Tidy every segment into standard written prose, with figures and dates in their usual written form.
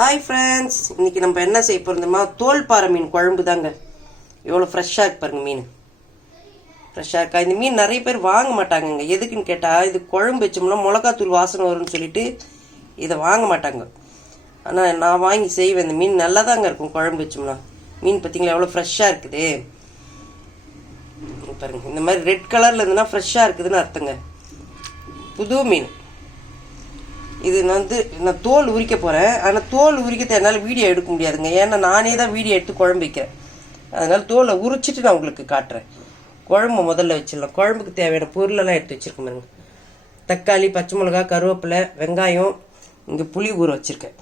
Hi friends, இன்றைக்கி நம்ம என்ன செய்ய போகிறோம்னா தோல்பாறை மீன் குழம்பு தாங்க. எவ்வளோ ஃப்ரெஷ்ஷாக இருக்கு பாருங்கள். மீன் ஃப்ரெஷ்ஷாக இருக்கா? இந்த மீன் நிறைய பேர் வாங்க மாட்டாங்கங்க. எதுக்குன்னு கேட்டால், இது குழம்பு வச்சோம்னா மிளகாத்தூள் வாசனை வரும்னு சொல்லிட்டு இதை வாங்க மாட்டாங்க. ஆனால் நான் வாங்கி செய்வேன். இந்த மீன் நல்லா தாங்க இருக்கும் குழம்பு வச்சோம்னா. மீன் பார்த்திங்களா எவ்வளோ ஃப்ரெஷ்ஷாக இருக்குது பாருங்கள். இந்த மாதிரி ரெட் கலரில் இருந்துன்னா ஃப்ரெஷ்ஷாக இருக்குதுன்னு அர்த்தங்க. புது மீன் இது. நான் தோல் உரிக்க போகிறேன். ஆனால் தோல் உரிக்கிறத என்னால் வீடியோ எடுக்க முடியாதுங்க. ஏன்னா நானே தான் வீடியோ எடுத்து குழம்பு வைக்கிறேன். அதனால் தோலை உரிச்சிட்டு நான் உங்களுக்கு காட்டுறேன். குழம்பு முதல்ல வச்சிடலாம். குழம்புக்கு தேவையான பொருளெல்லாம் எடுத்து வச்சுருக்கேன் பாருங்க. தக்காளி, பச்சை மிளகா, கருவேப்பிலை, வெங்காயம், இங்கே புளி ஊற வச்சுருக்கேன்.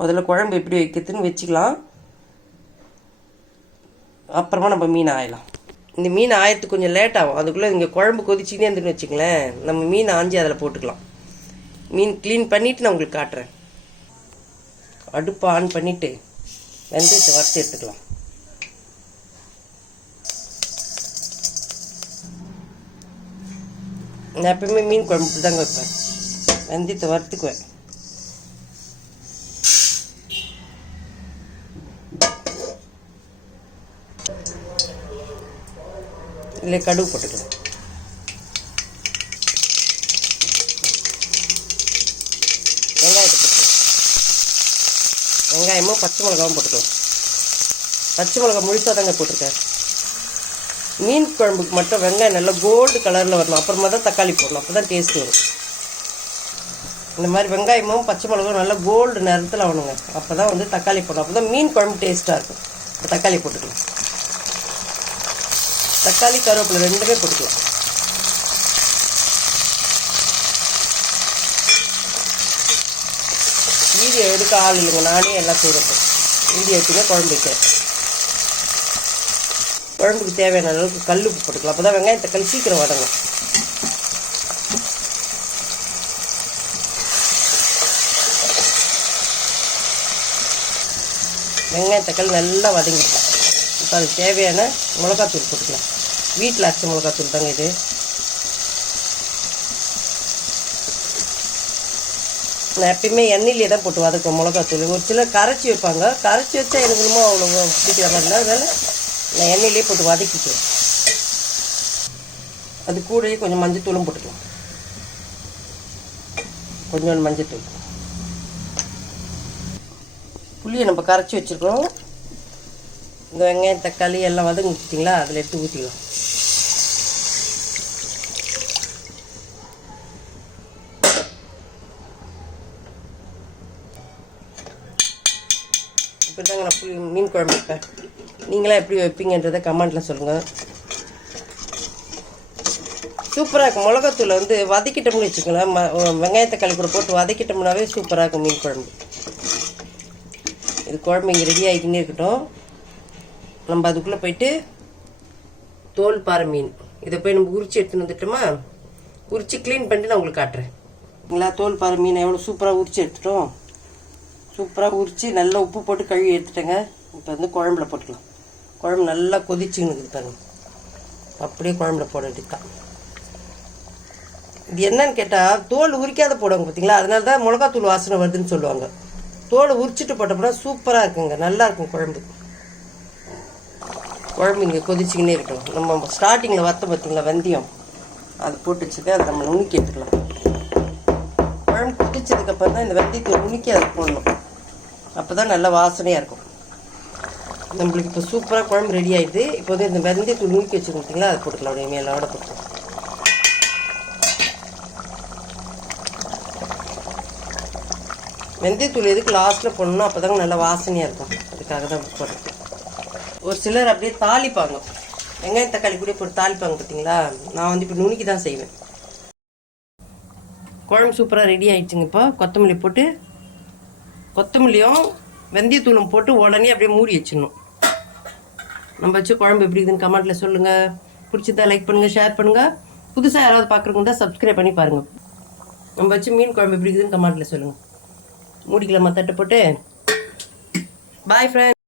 முதல்ல குழம்பு எப்படி வைக்கிறதுன்னு வச்சுக்கலாம். அப்புறமா நம்ம மீன் ஆயலாம். இந்த மீன் ஆயத்துக்கு கொஞ்சம் லேட் ஆகும். அதுக்குள்ளே இங்கே குழம்பு கொதிச்சுன்னே இருந்துன்னு வச்சுங்களேன். நம்ம மீன் ஆஞ்சி அதில் போட்டுக்கலாம். மீன் க்ளீன் பண்ணிவிட்டு நான் உங்களுக்கு காட்டுறேன். அடுப்பை ஆன் பண்ணிவிட்டு வெந்தயத்தை வறுத்து எடுத்துக்கலாம். நான் எப்பவுமே மீன் குழம்பு தாங்க வைப்பேன். வெந்தயத்தை வறுத்துக்குவேன். இல்லை கடுகு போட்டுக்கலாம். வெங்காயமும் பச்சை மிளகாவும் போட்டுக்கலாம். பச்சை மிளகா முழுசாக தாங்க போட்டிருக்கேன். மீன் குழம்புக்கு மட்டும் வெங்காயம் நல்லா கோல்டு கலரில் வரணும். அப்புறமா தான் தக்காளி போடணும். அப்போ தான் டேஸ்ட்டு வரும். இந்த மாதிரி வெங்காயமும் பச்சை மிளகாவும் நல்லா கோல்டு நிறத்தில் ஆகணுங்க. அப்போ தான் தக்காளி போடணும். அப்போ தான் மீன் குழம்பு டேஸ்ட்டாக இருக்கும். இப்போ தக்காளி போட்டுக்கலாம். தக்காளி, கருவேப்பிலை ரெண்டுமே போட்டுக்கலாம். வீடியோ எடுக்க ஆள் இல்லைங்க. நானே எல்லாம் செய்கிறப்ப வீடியோ எடுத்துங்க குழம்பு வைக்கிறேன். குழம்புக்கு தேவையான அளவுக்கு கல் உப்பு போட்டுக்கலாம். அப்போ தான் வெங்காயம் தக்காளி சீக்கிரம் வதங்கும். வெங்காயம் தக்காளி நல்லா வதங்கிக்கலாம். இப்போ அதுக்கு தேவையான மிளகாத்தூள் போட்டுக்கலாம். வீட்டில் அரைச்ச மிளகாத்தூள் தாங்க இது. நான் எப்பயுமே எண்ணெயிலே தான் போட்டு வதக்கும் மிளகாத்தூள். ஒரு சிலர் கரைச்சி வைப்பாங்க. கரைச்சி வச்சா எனக்கு இன்னமும் அவ்வளோ பிடிக்கிற மாதிரி இல்லை. அதனால் நான் எண்ணெயிலே போட்டு வதக்கிக்குவேன். அது கூடயே கொஞ்சம் மஞ்சத்தூளும் போட்டுக்கலாம். கொஞ்சோண்டு மஞ்சத்தூள். புளியை நம்ம கரைச்சி வச்சுருக்கோம். இந்த வெங்காயம் தக்காளி எல்லாம் வதங்கி வச்சுட்டிங்களா, அதில் எடுத்து ஊற்றிக்கலாம். இப்படி தாங்க நான் மீன் குழம்பு வைப்பேன். நீங்களாம் எப்படி வைப்பீங்கன்றதை கமெண்ட்டில் சொல்லுங்கள். சூப்பராக இருக்கும். மிளகாத்தூளை வதக்கிட்டோம்னு வச்சுக்கலாம். வெங்காயத்தை தக்காளி கூட போட்டு வதக்கிட்டோம்னாவே சூப்பராக இருக்கும் மீன் குழம்பு. இது குழம்பு இங்கே ரெடி ஆகிக்கின்னே இருக்கட்டும். நம்ம அதுக்குள்ளே போயிட்டு தோல்பாறை மீன் இதை போய் நம்ம உரிச்சு எடுத்துன்னு வந்துட்டோமா. உரிச்சு க்ளீன் பண்ணிட்டு நான் உங்களுக்கு காட்டுறேன். இல்லைங்களா, தோல்பாறை மீனை எவ்வளோ சூப்பராக உரிச்சு எடுத்துட்டோம். சூப்பராக உரித்து நல்லா உப்பு போட்டு கழுவி எடுத்துட்டேங்க. இப்போ குழம்புல போட்டுக்கலாம். குழம்பு நல்லா கொதிச்சுன்னு இருக்குது பாருங்க. அப்படியே குழம்புல போட வேண்டியதுதான். இது என்னன்னு கேட்டால், தோல் உரிக்காத போடுவாங்க பார்த்தீங்களா. அதனால தான் மிளகாத்தூள் வாசனை வருதுன்னு சொல்லுவாங்க. தோலை உரிச்சிட்டு போட்டோம்னா சூப்பராக இருக்குங்க. நல்லா இருக்கும் குழம்பு. குழம்பு இங்கே கொதிச்சுக்கினே இருக்கட்டும். நம்ம ஸ்டார்டிங்கில் வறுத்த பார்த்தீங்களா வெந்தயம், அது போட்டு வச்சுக்க. அதை நம்ம நுணுக்கி எடுத்துக்கலாம். குழம்பு கொதிச்சதுக்கப்புறம் தான் இந்த வெந்தயத்தை நுணுக்கி அதை போடணும். அப்போ தான் நல்லா வாசனையாக இருக்கும். நம்மளுக்கு இப்போ சூப்பராக குழம்பு ரெடி ஆகிடுது. இப்போ இந்த வெந்தயத்தூள் நுணுக்கி வச்சுக்கிட்டிங்களா, அதை போட்டுக்கலாம். அப்படியே மேலோட போட்டுக்கலாம். வெந்தயத்தூள் எதுக்கு லாஸ்ட்டில் போடணும், அப்போ தாங்க நல்லா வாசனையாக இருக்கும். அதுக்காக தான் போடுறது. ஒரு சிலர் அப்படியே தாளிப்பாங்க. வெங்காயம் தக்காளி கூட போட்டு தாளிப்பாங்க பார்த்தீங்களா. நான் இப்போ நுணுக்கி தான் செய்வேன். குழம்பு சூப்பராக ரெடி ஆகிடுச்சுங்க. இப்போ கொத்தமல்லி போட்டு, கொத்தமல்லியும் வெந்தயத்தூளும் போட்டு உடனே அப்படியே மூடி வச்சிடணும். நம்ம வச்சு குழம்பு எப்படி இருக்குதுன்னு கமெண்ட்டில் சொல்லுங்கள். பிடிச்சதா லைக் பண்ணுங்கள், ஷேர் பண்ணுங்கள். புதுசாக யாராவது பார்க்குறவங்க தான் சப்ஸ்கிரைப் பண்ணி பாருங்கள். நம்ம வச்சு மீன் குழம்பு எப்படி இருக்குதுன்னு கமெண்ட்டில் சொல்லுங்கள். மூடிக்கலாமா தட்டை போட்டு. Bye friends.